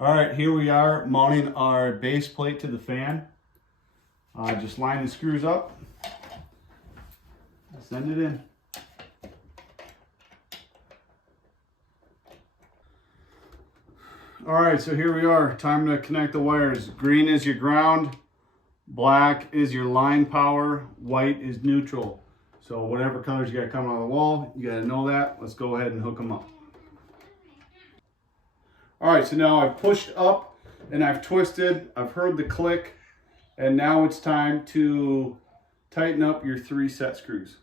All right, here we are mounting our base plate to the fan. Just line the screws up, send it in. All right, so here we are. Time to connect the wires. Green is your ground, black is your line power, white is neutral. So whatever colors you got coming on the wall, you gotta know that. Let's go ahead and hook them up. All right, so now I've pushed up and I've twisted, I've heard the click, and now it's time to tighten up your 3 set screws.